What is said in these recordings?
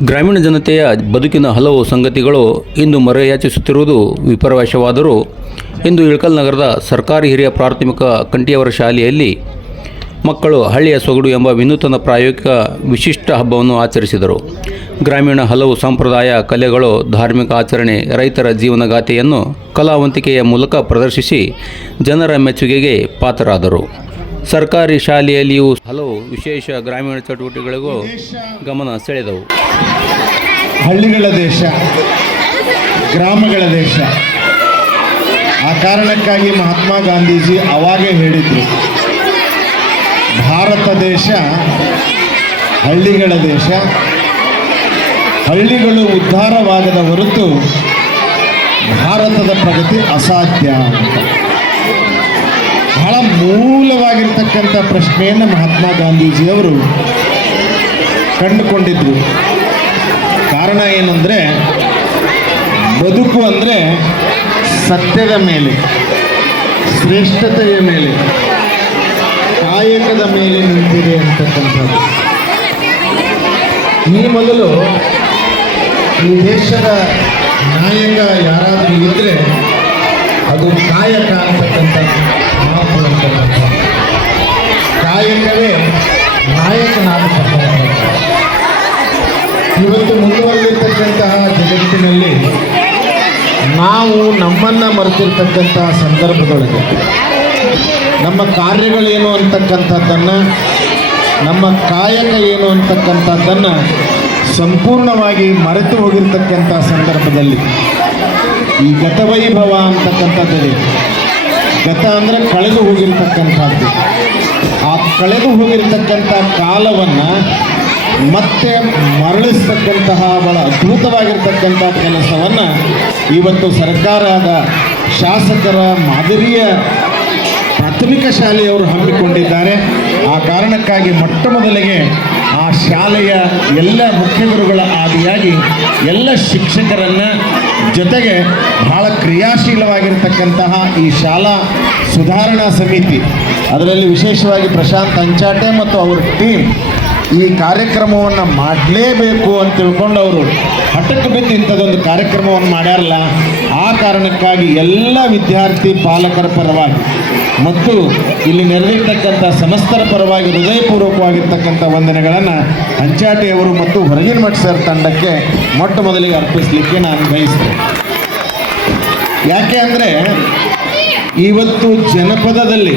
ಗ್ರಾಮೀಣ ಜನತೆಯ ಬದುಕಿನ ಹಲವು ಸಂಗತಿಗಳು ಇಂದು ಮರೆಯಾಚಿಸುತ್ತಿರುವುದು ವಿಪರ್ಯಾಸವಾದರೂ ಇಂದು ಇಳಕಲ್ ನಗರದ ಸರ್ಕಾರಿ ಹಿರಿಯ ಪ್ರಾಥಮಿಕ ಕಂಠಿಯವರ ಶಾಲೆಯಲ್ಲಿ ಮಕ್ಕಳು ಹಳ್ಳಿಯ ಸೊಗಡು ಎಂಬ ವಿನೂತನ ಪ್ರಾಯೋಗಿಕ ವಿಶಿಷ್ಟ ಹಬ್ಬವನ್ನು ಆಚರಿಸಿದರು. ಗ್ರಾಮೀಣ ಹಲವು ಸಂಪ್ರದಾಯ, ಕಲೆಗಳು, ಧಾರ್ಮಿಕ ಆಚರಣೆ, ರೈತರ ಜೀವನಗಾಥೆಯನ್ನು ಕಲಾವಂತಿಕೆಯ ಮೂಲಕ ಪ್ರದರ್ಶಿಸಿ ಜನರ ಮೆಚ್ಚುಗೆಗೆ ಪಾತ್ರರಾದರು. ಸರ್ಕಾರಿ ಶಾಲೆಯಲ್ಲಿಯೂ ಹಲವು ವಿಶೇಷ ಗ್ರಾಮೀಣ ಚಟುವಟಿಕೆಗಳಿಗೂ ಗಮನ ಸೆಳೆದವು. ಹಳ್ಳಿಗಳ ದೇಶ, ಗ್ರಾಮಗಳ ದೇಶ. ಆ ಕಾರಣಕ್ಕಾಗಿ ಮಹಾತ್ಮ ಗಾಂಧೀಜಿ ಅವಾಗೇ ಹೇಳಿದರು, ಭಾರತ ದೇಶ ಹಳ್ಳಿಗಳ ದೇಶ. ಹಳ್ಳಿಗಳು ಉದ್ಧಾರವಾಗದ ಹೊರತು ಭಾರತದ ಪ್ರಗತಿ ಅಸಾಧ್ಯ ಅಂತ ಬಹಳ ಮೂಲವಾಗಿರ್ತಕ್ಕಂಥ ಪ್ರಶ್ನೆಯನ್ನು ಮಹಾತ್ಮ ಗಾಂಧೀಜಿಯವರು ಕಂಡುಕೊಂಡಿದ್ರು. ಕಾರಣ ಏನಂದರೆ, ಬದುಕು ಅಂದರೆ ಸತ್ಯದ ಮೇಲೆ, ಶ್ರೇಷ್ಠತೆಯ ಮೇಲೆ, ಕಾಯಕದ ಮೇಲೆ ನಿಂತಿದೆ ಅಂತಕ್ಕಂಥದ್ದು. ಈ ಮೊದಲು ಈ ದೇಶದ ನಾಯಕ ಯಾರಾದರೂ ಇದ್ದರೆ ಅದು ಕಾಯಕ ಅಂತಕ್ಕಂಥ ಮಾತು ಅಂತಕ್ಕಂಥ. ಕಾಯಕವೇ ನಾಯಕನಾಗತಕ್ಕಂಥದ್ದು. ಇವತ್ತು ಮುಂದುವರೆದಿರ್ತಕ್ಕಂತಹ ಜಗತ್ತಿನಲ್ಲಿ ನಾವು ನಮ್ಮನ್ನು ಮರೆತಿರ್ತಕ್ಕಂತಹ ಸಂದರ್ಭದೊಳಗೆ ನಮ್ಮ ಕಾರ್ಯಗಳೇನು ಅಂತಕ್ಕಂಥದ್ದನ್ನು, ನಮ್ಮ ಕಾಯಕ ಏನು ಅಂತಕ್ಕಂಥದ್ದನ್ನು ಸಂಪೂರ್ಣವಾಗಿ ಮರೆತು ಹೋಗಿರ್ತಕ್ಕಂಥ ಸಂದರ್ಭದಲ್ಲಿ ಈ ಗತವೈಭವ ಅಂತಕ್ಕಂಥದ್ದಿದೆ. ಗತ ಅಂದರೆ ಕಳೆದು ಹೋಗಿರ್ತಕ್ಕಂಥದ್ದು. ಆ ಕಳೆದು ಹೋಗಿರ್ತಕ್ಕಂಥ ಕಾಲವನ್ನು ಮತ್ತೆ ಮರಳಿಸ್ತಕ್ಕಂತಹ ಬಹಳ ಅದ್ಭುತವಾಗಿರ್ತಕ್ಕಂಥ ಕೆಲಸವನ್ನು ಇವತ್ತು ಸರ್ಕಾರದ ಶಾಸಕರ ಮಾದರಿಯ ಪ್ರಾಥಮಿಕ ಶಾಲೆಯವರು ಹಮ್ಮಿಕೊಂಡಿದ್ದಾರೆ. ಆ ಕಾರಣಕ್ಕಾಗಿ ಮೊಟ್ಟ ಮೊದಲಿಗೆ ಆ ಶಾಲೆಯ ಎಲ್ಲ ಮುಖ್ಯ ಗುರುಗಳ ಆದಿಯಾಗಿ ಎಲ್ಲ ಶಿಕ್ಷಕರನ್ನು, ಜೊತೆಗೆ ಬಹಳ ಕ್ರಿಯಾಶೀಲವಾಗಿರ್ತಕ್ಕಂತಹ ಈ ಶಾಲಾ ಸುಧಾರಣಾ ಸಮಿತಿ, ಅದರಲ್ಲಿ ವಿಶೇಷವಾಗಿ ಪ್ರಶಾಂತ್ ಅಂಚಾಟೆ ಮತ್ತು ಅವರ ಟೀಮ್ ಈ ಕಾರ್ಯಕ್ರಮವನ್ನು ಮಾಡಲೇಬೇಕು ಅಂತ ತಿಳ್ಕೊಂಡು ಅವರು ಹಠಕ್ಕೆ ಬಿದ್ದು ಇಂಥದ್ದೊಂದು ಕಾರ್ಯಕ್ರಮವನ್ನು ಮಾಡ್ಯಾರಲ್ಲ. ಆ ಕಾರಣಕ್ಕಾಗಿ ಎಲ್ಲ ವಿದ್ಯಾರ್ಥಿ ಪಾಲಕರ ಪರವಾಗಿ ಮತ್ತು ಇಲ್ಲಿ ನೆರೆದಿರ್ತಕ್ಕಂಥ ಸಮಸ್ತರ ಪರವಾಗಿ ಹೃದಯಪೂರ್ವಕವಾಗಿರ್ತಕ್ಕಂಥ ವಂದನೆಗಳನ್ನು ಅಂಚಾಟೆಯವರು ಮತ್ತು ಹೊರಗಿನ ಮಠ ಸರ್ ತಂಡಕ್ಕೆ ಮೊಟ್ಟ ಮೊದಲಿಗೆ ಅರ್ಪಿಸಲಿಕ್ಕೆ ನಾನು ಬಯಸ್ತೇನೆ. ಯಾಕೆ ಅಂದರೆ ಇವತ್ತು ಜನಪದದಲ್ಲಿ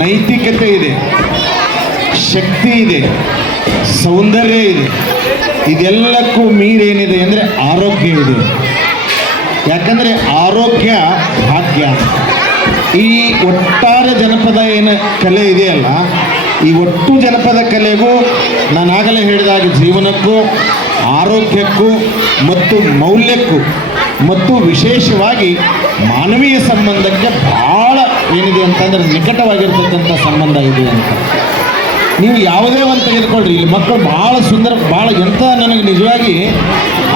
ನೈತಿಕತೆ ಇದೆ, ಶಕ್ತಿ ಇದೆ, ಸೌಂದರ್ಯ ಇದೆ. ಇದೆಲ್ಲಕ್ಕೂ ಮೀರೇನಿದೆ ಅಂದರೆ ಆರೋಗ್ಯ ಇದೆ. ಯಾಕಂದರೆ ಆರೋಗ್ಯ ಭಾಗ್ಯ. ಈ ಒಟ್ಟಾರೆ ಜನಪದ ಏನು ಕಲೆ ಇದೆಯಲ್ಲ, ಈ ಒಟ್ಟು ಜನಪದ ಕಲೆಗೂ ನಾನಾಗಲೇ ಹೇಳಿದಾಗ ಜೀವನಕ್ಕೂ, ಆರೋಗ್ಯಕ್ಕೂ ಮತ್ತು ಮೌಲ್ಯಕ್ಕೂ ಮತ್ತು ವಿಶೇಷವಾಗಿ ಮಾನವೀಯ ಸಂಬಂಧಕ್ಕೆ ಭಾಳ ಏನಿದೆ ಅಂತಂದರೆ ನಿಕಟವಾಗಿರ್ತಕ್ಕಂಥ ಸಂಬಂಧ ಇದೆ ಅಂತ. ನೀವು ಯಾವುದೇ ಒಂದು ತೆಗೆದುಕೊಳ್ಳ್ರಿ, ಇಲ್ಲಿ ಮಕ್ಕಳು ಭಾಳ ಸುಂದರ, ಭಾಳ ಎಂಥ ನನಗೆ ನಿಜವಾಗಿ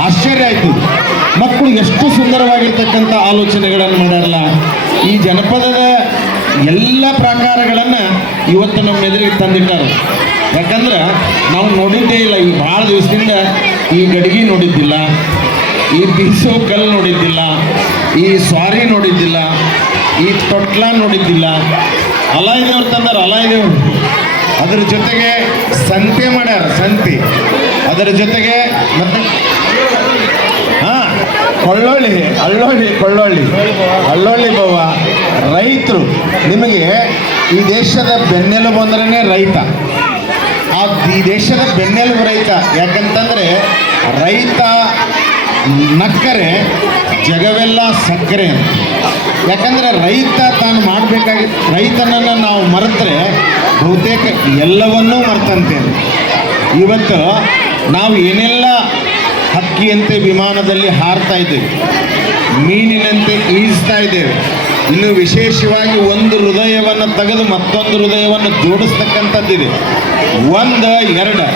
ಆಶ್ಚರ್ಯ ಆಯಿತು. ಮಕ್ಕಳು ಎಷ್ಟು ಸುಂದರವಾಗಿರ್ತಕ್ಕಂಥ ಆಲೋಚನೆಗಳನ್ನು ಮಾಡ್ಯಾರಲ್ಲ. ಈ ಜನಪದದ ಎಲ್ಲ ಪ್ರಕಾರಗಳನ್ನು ಇವತ್ತು ನಮ್ಮ ಎದುರಿಗೆ ತಂದಿಟ್ಟಾರೆ. ಯಾಕಂದ್ರೆ ನಾವು ನೋಡಿದ್ದೇ ಇಲ್ಲ, ಈ ಭಾಳ ದಿವಸದಿಂದ ಈ ಗಡಿಗೆ ನೋಡಿದ್ದಿಲ್ಲ, ಈ ಬೀಸೋ ಕಲ್ಲು ನೋಡಿದ್ದಿಲ್ಲ, ಈ ಸ್ವಾರಿ ನೋಡಿದ್ದಿಲ್ಲ, ಈ ತೊಟ್ಲ ನೋಡಿದ್ದಿಲ್ಲ. ಅಲಾಯ್ದೇವ್ರು ತಂದಾರ, ಅಲಾಯ್ದೇವ್ರು. ಅದರ ಜೊತೆಗೆ ಸಂತೆ ಮಾಡ್ಯಾರ, ಸಂತೆ. ಅದರ ಜೊತೆಗೆ ಮತ್ತೆ ಕೊಳ್ಳೊಳ್ಳಿ ಬವ್ವ. ರೈತರು, ನಿಮಗೆ ಈ ದೇಶದ ಬೆನ್ನೆಲುಬು ಅಂದ್ರೇ ರೈತ. ಈ ದೇಶದ ಬೆನ್ನೆಲುಬು ರೈತ. ಯಾಕಂತಂದರೆ ರೈತ ನಕ್ಕರೆ ಜಗವೆಲ್ಲ ಸಕ್ಕರೆ. ಯಾಕಂದರೆ ರೈತ ತಾನು ಮಾಡಬೇಕಾಗಿ, ರೈತನನ್ನು ನಾವು ಮರೆತರೆ ಬಹುತೇಕ ಎಲ್ಲವನ್ನೂ ಮರ್ತಂತೇವೆ. ಇವತ್ತು ನಾವು ಏನೆಲ್ಲ ಹಕ್ಕಿಯಂತೆ ವಿಮಾನದಲ್ಲಿ ಹಾರ್ತಾ ಇದ್ದೇವೆ, ಮೀನಿನಂತೆ ಈಜ್ತಾ ಇದ್ದೇವೆ. ಇನ್ನು ವಿಶೇಷವಾಗಿ ಒಂದು ಹೃದಯವನ್ನು ತೆಗೆದು ಮತ್ತೊಂದು ಹೃದಯವನ್ನು ಜೋಡಿಸ್ತಕ್ಕಂಥದ್ದಿದೆ. ಒಂದು ಎರಡು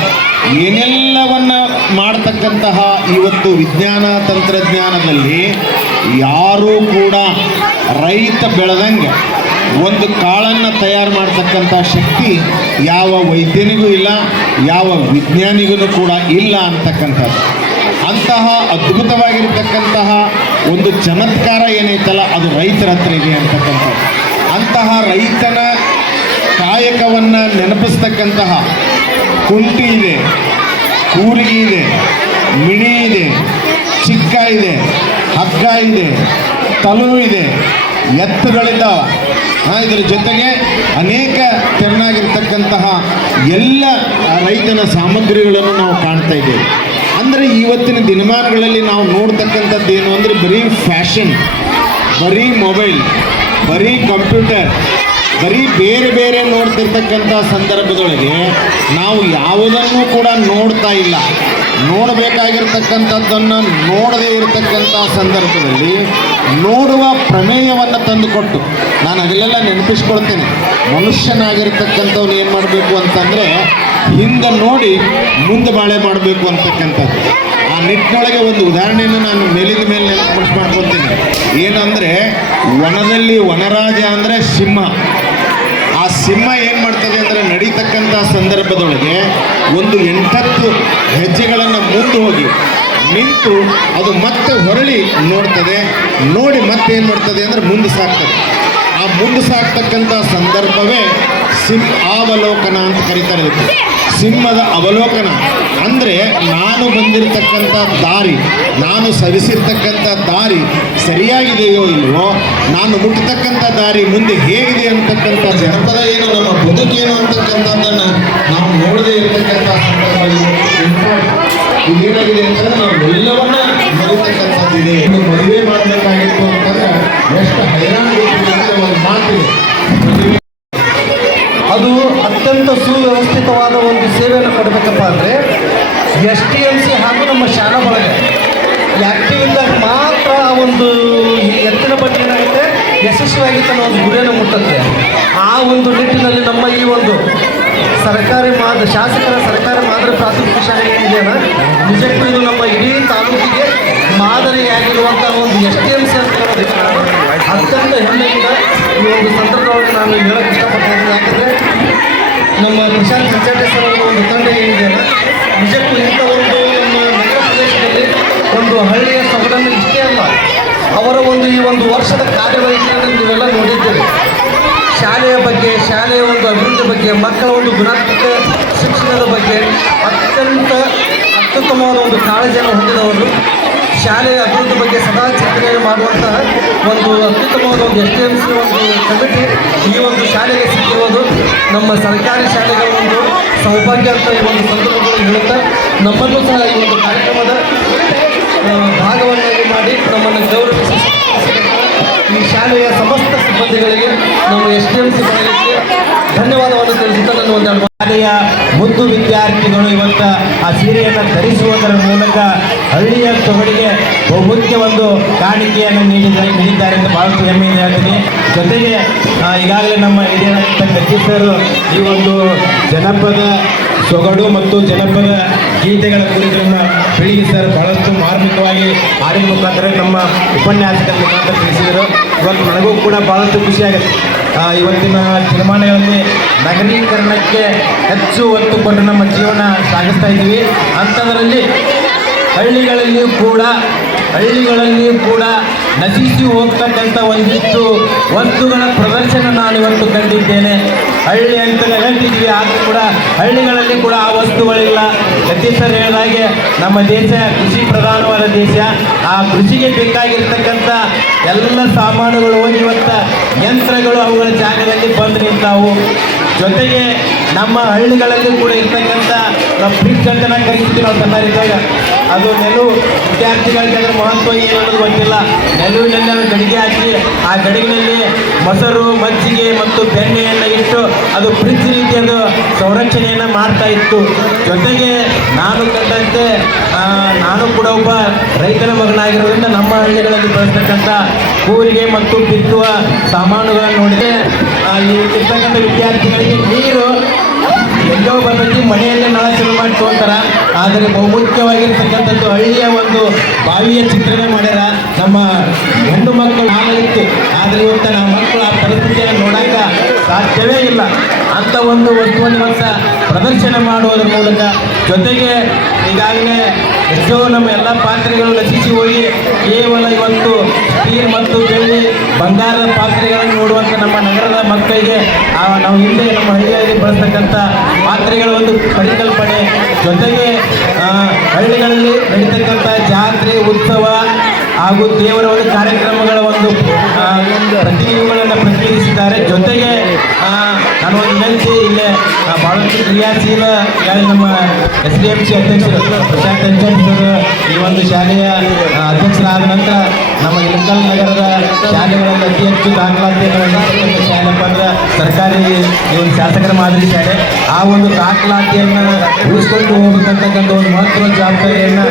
ಏನೆಲ್ಲವನ್ನು ಮಾಡ್ತಕ್ಕಂತಹ ಇವತ್ತು ವಿಜ್ಞಾನ ತಂತ್ರಜ್ಞಾನದಲ್ಲಿ ಯಾರೂ ಕೂಡ ರೈತ ಬೆಳೆದಂಗೆ ಒಂದು ಕಾಳನ್ನು ತಯಾರು ಮಾಡ್ತಕ್ಕಂಥ ಶಕ್ತಿ ಯಾವ ವೈದ್ಯನಿಗೂ ಇಲ್ಲ, ಯಾವ ವಿಜ್ಞಾನಿಗೂ ಕೂಡ ಇಲ್ಲ ಅಂತಕ್ಕಂಥದ್ದು. ಅಂತಹ ಅದ್ಭುತವಾಗಿರ್ತಕ್ಕಂತಹ ಒಂದು ಚಮತ್ಕಾರ ಏನೈತಲ್ಲ ಅದು ರೈತರ ಹತ್ರ ಇದೆ ಅಂತಕ್ಕಂಥದ್ದು. ಅಂತಹ ರೈತನ ಕಾಯಕವನ್ನು ನೆನಪಿಸ್ತಕ್ಕಂತಹ ಕುಂಟಿ ಇದೆ, ಕೂರ್ಗಿ ಇದೆ, ಮಿಣಿ ಇದೆ, ಚಿಕ್ಕ ಇದೆ, ಹಗ್ಗ ಇದೆ, ತಲು ಇದೆ, ಎತ್ತುಗಳಿದ್ದಾವೆ. ಇದರ ಜೊತೆಗೆ ಅನೇಕ ತೆರನಾಗಿರ್ತಕ್ಕಂತಹ ಎಲ್ಲ ರೈತನ ಸಾಮಗ್ರಿಗಳನ್ನು ನಾವು ಕಾಣ್ತಾ ಇದ್ದೇವೆ. ಅಂದರೆ ಇವತ್ತಿನ ದಿನಮಾನಗಳಲ್ಲಿ ನಾವು ನೋಡ್ತಕ್ಕಂಥದ್ದು ಏನು ಅಂದರೆ ಬರೀ ಫ್ಯಾಷನ್, ಬರೀ ಮೊಬೈಲ್, ಬರೀ ಕಂಪ್ಯೂಟರ್, ಬರೀ ಬೇರೆ ಬೇರೆ ನೋಡ್ತಿರ್ತಕ್ಕಂಥ ಸಂದರ್ಭದೊಳಗೆ ನಾವು ಯಾವುದನ್ನು ಕೂಡ ನೋಡ್ತಾ ಇಲ್ಲ. ನೋಡಬೇಕಾಗಿರ್ತಕ್ಕಂಥದ್ದನ್ನು ನೋಡದೇ ಇರತಕ್ಕಂಥ ಸಂದರ್ಭದಲ್ಲಿ ನೋಡುವ ಪ್ರಮೇಯವನ್ನು ತಂದುಕೊಟ್ಟು, ನಾನು ಅದನ್ನೆಲ್ಲ ನೆನಪಿಸ್ಕೊಳ್ತೇನೆ. ಮನುಷ್ಯನಾಗಿರ್ತಕ್ಕಂಥವ್ನು ಏನು ಮಾಡಬೇಕು ಅಂತಂದರೆ ಹಿಂದೆ ನೋಡಿ ಮುಂದೆ ಬಾಳೆ ಮಾಡಬೇಕು ಅಂತಕ್ಕಂಥದ್ದು. ಆ ನಿಟ್ಟಿನೊಳಗೆ ಒಂದು ಉದಾಹರಣೆಯನ್ನು ನಾನು ಮೇಲಿಂದ ಮೇಲೆ ನೆನಪು ಮಾಡ್ಕೊಳ್ತೀನಿ. ಏನಂದರೆ ವನದಲ್ಲಿ ವನರಾಜ ಅಂದರೆ ಸಿಂಹ. ಆ ಸಿಂಹ ಏನು ಮಾಡ್ತದೆ ಅಂದರೆ ನಡೀತಕ್ಕಂಥ ಸಂದರ್ಭದೊಳಗೆ ಒಂದು 8-10 ಹೆಜ್ಜೆಗಳನ್ನು ಮುಂದೆ ಹೋಗಿ ನಿಂತು ಅದು ಮತ್ತೆ ಹೊರಳಿ ನೋಡ್ತದೆ. ನೋಡಿ ಮತ್ತೆ ಏನು ಮಾಡ್ತದೆ ಅಂದರೆ ಮುಂದೆ ಸಾಕ್ತದೆ. ಆ ಮುಂದೆ ಸಾಕ್ತಕ್ಕಂಥ ಸಂದರ್ಭವೇ ಅವಲೋಕನ ಅಂತ ಕರೀತಾರೆ. ಸಿಂಹದ ಅವಲೋಕನ ಅಂದರೆ ನಾನು ಬಂದಿರತಕ್ಕಂಥ ದಾರಿ, ನಾನು ಸವಿಸಿರ್ತಕ್ಕಂಥ ದಾರಿ ಸರಿಯಾಗಿದೆಯೋ ಇಲ್ವೋ, ನಾನು ಮುಟ್ಟತಕ್ಕಂಥ ದಾರಿ ಮುಂದೆ ಹೇಗಿದೆ ಅಂತಕ್ಕಂಥ ಜನಪದ ಏನು, ನಮ್ಮ ಬದುಕೇನು ಅಂತಕ್ಕಂಥದ್ದನ್ನು ನಾವು ನೋಡದೇ ಇರತಕ್ಕಂಥ ಇದೇನಾಗಿದೆ ಅಂತಂದ್ರೆ ನಾವು ಎಲ್ಲವನ್ನ ಮರಿತಕ್ಕಂಥದ್ದಿದೆ. ಮದುವೆ ಮಾಡಬೇಕಾಗಿತ್ತು ಅಂತಂದ್ರೆ ಎಷ್ಟು ಹೈರಾಣ ಒಂದು ಮಾತಿದೆ. ಅದು ಅತ್ಯಂತ ಸುವ್ಯವಸ್ಥಿತವಾದ ಒಂದು ಸೇವೆಯನ್ನು ಕೊಡಬೇಕಪ್ಪ ಅಂದರೆ STMC ಹಾಗೂ ನಮ್ಮ ಶಾಲಾ ಬಳಗ ಆ್ಯಕ್ಟಿವ್ ಇದ್ದಾಗ ಮಾತ್ರ ಆ ಒಂದು ಎತ್ತಿನ ಬಗ್ಗೆ ಏನಾಗುತ್ತೆ ಯಶಸ್ವಿಯಾಗಿ ತನ್ನ ಒಂದು ಗುರಿಯನ್ನು ಮುಟ್ಟುತ್ತೆ. ಆ ಒಂದು ನಿಟ್ಟಿನಲ್ಲಿ ನಮ್ಮ ಈ ಒಂದು ಶಾಸಕರ ಸರ್ಕಾರಿ ಮಾದರಿ ಪ್ರಾಥಮಿಕ ಶಾಲೆ ಏನಿದೆಯಲ್ಲ, ನಿಜಕ್ಕೂ ಇದು ನಮ್ಮ ಇಡೀ ತಾಲೂಕಿಗೆ ಮಾದರಿಯಾಗಿರುವಂಥ ಒಂದು STMC ಅಂತ ಹೇಳೋದಕ್ಕೆ ಅತ್ಯಂತ ಹೆಮ್ಮೆಯಿಂದ ಈ ಒಂದು ಸಂದರ್ಭವಾಗಿ ನಾನು ಹೇಳೋಕ್ಕೆ ಇಷ್ಟಪಡ್ತೀನಿ. ಯಾಕಂದರೆ ನಮ್ಮ ಪ್ರಶಾಂತ್ ಸಂಚಾಟೆ ಸರ್ ಒಂದು ತಂಡ ಏನಿದೆಯಲ್ಲ, ನಿಜಕ್ಕೂ ಇಂಥ ಒಂದು ನಮ್ಮ ನಗರ ಪ್ರದೇಶದಲ್ಲಿ ಒಂದು ಹಳ್ಳಿಯ ಸೊಗಡನ್ನು ಇಷ್ಟೇ ಅಲ್ಲ, ಅವರ ಒಂದು ಈ ಒಂದು ವರ್ಷದ ಕಾರ್ಯವೈಖರಿಯನ್ನು ನೀವೆಲ್ಲ ನೋಡಿದ್ದೇವೆ. ಶಾಲೆಯ ಬಗ್ಗೆ, ಶಾಲೆಯ ಒಂದು ಅಭಿವೃದ್ಧಿ ಬಗ್ಗೆ, ಮಕ್ಕಳ ಒಂದು ಗುಣಾತ್ಮಕ ಶಿಕ್ಷಣದ ಬಗ್ಗೆ ಅತ್ಯುತ್ತಮವಾದ ಒಂದು ಕಾಳಜಿಯನ್ನು ಹೊಂದಿದವರು, ಶಾಲೆಯ ಅಭಿವೃದ್ಧಿ ಬಗ್ಗೆ ಸದಾ ಚಿಂತನೆ ಮಾಡುವಂತಹ ಒಂದು ಅತ್ಯುತ್ತಮವಾದ ಒಂದು STMC ಒಂದು ಕಮಿಟಿ ಈ ಒಂದು ಶಾಲೆಗೆ ಸಿಕ್ಕಿರುವುದು ನಮ್ಮ ಸರ್ಕಾರಿ ಶಾಲೆಗಳ ಒಂದು ಸೌಭಾಗ್ಯ ಅಂತ ಈ ಒಂದು ಸಂದರ್ಭದಲ್ಲಿ ಹೇಳುತ್ತಾ, ನಮ್ಮನ್ನು ಸಹ ಈ ಒಂದು ಕಾರ್ಯಕ್ರಮದ ಭಾಗವನ್ನಾಗಿ ಮಾಡಿ ನಮ್ಮನ್ನು ಗೌರವಿಸಿ ಈ ಶಾಲೆಯ ಸಮಸ್ತ ಸಿಬ್ಬಂದಿಗಳಿಗೆ ನಮ್ಮ STMC ಬಳಗಕ್ಕೆ ಧನ್ಯವಾದವನ್ನು ತಿಳಿಸುತ್ತಾ ನನ್ನ ಒಂದು ಶಾಲೆಯ ಮುದ್ದು ವಿದ್ಯಾರ್ಥಿಗಳು ಇವತ್ತು ಆ ಸೀರೆಯನ್ನು ಧರಿಸುವುದರ ಮೂಲಕ ಹಳ್ಳಿಯ ಸೊಗಡಿಗೆ ಬಹುಮುಖ್ಯ ಒಂದು ಕಾಣಿಕೆಯನ್ನು ನೀಡಿದ್ದಾರೆ ಅಂತ ಭಾಳಷ್ಟು ಹೆಮ್ಮೆಯಿಂದ ಹೇಳ್ತೀನಿ. ಜೊತೆಗೆ ಈಗಾಗಲೇ ನಮ್ಮ ಹಿರಿಯರಾದಂಥ ಗಜ್ಜಿ ಸರ್ ಈ ಒಂದು ಜನಪದ ಸೊಗಡು ಮತ್ತು ಜನಪದ ಗೀತೆಗಳ ಕುರಿತನ್ನು ಬೆಳಿಗ್ಗೆ ಸರ್ ಬಹಳಷ್ಟು ಮಾರ್ಮಿಕವಾಗಿ ಹಾಡಿನ ಮುಖಾಂತರ ನಮ್ಮ ಉಪನ್ಯಾಸಕರ ಮುಖಾಂತರ ತಿಳಿಸಿದರು. ಇವತ್ತು ನನಗೂ ಕೂಡ ಭಾಳಷ್ಟು ಖುಷಿಯಾಗುತ್ತೆ. ಇವತ್ತಿನ ದಿನಮಾನಗಳಲ್ಲಿ ನಗರೀಕರಣಕ್ಕೆ ಹೆಚ್ಚು ಒತ್ತು ಕೊಟ್ಟು ನಮ್ಮ ಜೀವನ ಸಾಗಿಸ್ತಾ ಇದ್ದೀವಿ. ಅಂಥದ್ರಲ್ಲಿ ಹಳ್ಳಿಗಳಲ್ಲಿಯೂ ಕೂಡ ನಶಿಸಿ ಹೋಗ್ತಕ್ಕಂಥ ಒಂದಿಷ್ಟು ವಸ್ತುಗಳ ಪ್ರದರ್ಶನ ನಾನು ಇವತ್ತು ಕಂಡಿದ್ದೇನೆ. ಹಳ್ಳಿ ಅಂತ ಹೇಳ್ತಿದ್ದೀವಿ, ಆದರೂ ಕೂಡ ಹಳ್ಳಿಗಳಲ್ಲಿ ಕೂಡ ಆ ವಸ್ತುಗಳಿಲ್ಲ. ಗತಿ ಸರ್ ಹೇಳಿದಾಗೆ ನಮ್ಮ ದೇಶ ಕೃಷಿ ಪ್ರಧಾನವಾದ ದೇಶ. ಆ ಕೃಷಿಗೆ ಬೇಕಾಗಿರ್ತಕ್ಕಂಥ ಎಲ್ಲ ಸಾಮಾನುಗಳು ಹೋಗಿ ಇವತ್ತು ಯಂತ್ರಗಳು ಅವುಗಳ ಜಾಗದಲ್ಲಿ ಬಂದು ನಿಂತಾವು. ಜೊತೆಗೆ ನಮ್ಮ ಹಳ್ಳಿಗಳಲ್ಲಿ ಕೂಡ ಇರ್ತಕ್ಕಂಥ ಫ್ರಿಜ್ ಅಂತ ನಾವು ಕರಿತೀವಿ ನಾವು ಸಣ್ಣರಿದ್ದಾಗ, ಅದು ನೆಲವು ವಿದ್ಯಾರ್ಥಿಗಳಿಗೆ ಅದರ ಮಹತ್ವ ಏನು ಅನ್ನೋದು ಗೊತ್ತಿಲ್ಲ. ನೆಲುವಿನಲ್ಲಿ ಅದು ಗಡಿಗೆ ಹಾಕಿ ಆ ಗಡಿಗಿನಲ್ಲಿ ಮೊಸರು, ಮಜ್ಜಿಗೆ ಮತ್ತು ಬೆಣ್ಣೆಯನ್ನು ಇಟ್ಟು ಅದು ಫ್ರಿಜ್ ರೀತಿ ಅದು ಸಂರಕ್ಷಣೆಯನ್ನು ಮಾಡ್ತಾ ಇತ್ತು. ಜೊತೆಗೆ ನಾನು ಕಂಡಂತೆ ನಾನು ಕೂಡ ಒಬ್ಬ ರೈತನ ಮಗನಾಗಿರೋದ್ರಿಂದ ನಮ್ಮ ಹಳ್ಳಿಗಳಲ್ಲಿ ಬಳಸ್ತಕ್ಕಂಥ ಕೂರಿಗೆ ಮತ್ತು ಬಿತ್ತುವ ಸಾಮಾನುಗಳನ್ನು ನೋಡಿದೆ. ಇರ್ತಕ್ಕಂಥ ವಿದ್ಯಾರ್ಥಿಗಳಿಗೆ ನೀರು ಎಲ್ಲೋ ಪ್ರತಿ ಮನೆಯಲ್ಲೇ ನಳ ಶುರು ಮಾಡಿ ತಗೊಂತಾರ. ಆದರೆ ಬಹುಮುಖ್ಯವಾಗಿರ್ತಕ್ಕಂಥದ್ದು ಹಳ್ಳಿಯ ಒಂದು ಬಾವಿಯ ಚಿತ್ರಣ ಮಾಡ್ಯಾರ ನಮ್ಮ ಹೆಣ್ಣು ಮಕ್ಕಳು ಆಗಲಿತ್ತು. ಆದರೆ ಇವತ್ತು ನಮ್ಮ ಮಕ್ಕಳು ಆ ಪರಿಸ್ಥಿತಿಯನ್ನು ನೋಡಾಕ ಸಾಧ್ಯವೇ ಇಲ್ಲ. ಅಂಥ ಒಂದು ವಸ್ತುವನ್ನು ಇವತ್ತು ಪ್ರದರ್ಶನ ಮಾಡುವುದರ ಮೂಲಕ ಜೊತೆಗೆ ಈಗಾಗಲೇ ಎಷ್ಟೋ ನಮ್ಮ ಎಲ್ಲ ಪಾತ್ರೆಗಳು ನಶಿಸಿ ಹೋಗಿ ಕೇವಲ ಇವತ್ತು ಸ್ಟೀಲ್ ಮತ್ತು ಬೆಳ್ಳಿ ಬಂಗಾರದ ಪಾತ್ರೆಗಳನ್ನು ನೋಡುವಂಥ ನಮ್ಮ ನಗರದ ಮಕ್ಕಳಿಗೆ ನಾವು ಹಿಂದೆ ನಮ್ಮ ಹಳ್ಳಿಯಲ್ಲಿ ಬಳಸ್ತಕ್ಕಂಥ ಪಾತ್ರೆಗಳ ಒಂದು ಪರಿಕಲ್ಪನೆ, ಜೊತೆಗೆ ಹಳ್ಳಿಗಳಲ್ಲಿ ನಡೀತಕ್ಕಂಥ ಜಾತ್ರೆ, ಉತ್ಸವ ಹಾಗೂ ದೇವರ ಒಂದು ಕಾರ್ಯಕ್ರಮಗಳ ಒಂದು ಪ್ರತಿನಿಧಿಗಳನ್ನು ಪ್ರತಿನಿಧಿಸಿದ್ದಾರೆ. ಜೊತೆಗೆ ನಾನು ಒಂದು ವಿನಂತಿ, ಇಲ್ಲೇ ಭಾಳಷ್ಟು ಕ್ರಿಯಾಶೀಲ ನಮ್ಮ SDMC ಅಧ್ಯಕ್ಷರು ಪ್ರಶಾಂತ್ ಅಂಜಾಟಿಯವರು ಈ ಒಂದು ಶಾಲೆಯ ಅಧ್ಯಕ್ಷರಾದ ನಂತರ ನಮ್ಮ ಇಳಕಲ್ ನಗರದ ಶಾಲೆಗಳಲ್ಲಿ ಅತಿ ಹೆಚ್ಚು ದಾಖಲಾತಿಯನ್ನು ಹೊಂದಿರತಕ್ಕಂಥ ಶಾಲೆಪ್ಪ ಅಂದ್ರೆ ಸರ್ಕಾರಿ ಈ ಒಂದು ಶಾಸಕರ ಮಾದರಿ ಶಾಲೆ. ಆ ಒಂದು ದಾಖಲಾತಿಯನ್ನು ಉಳಿಸ್ಕೊಂಡು ಹೋಗಬೇಕಂತಕ್ಕಂಥ ಒಂದು ಮಹತ್ವದ ಜವಾಬ್ದಾರಿಯನ್ನು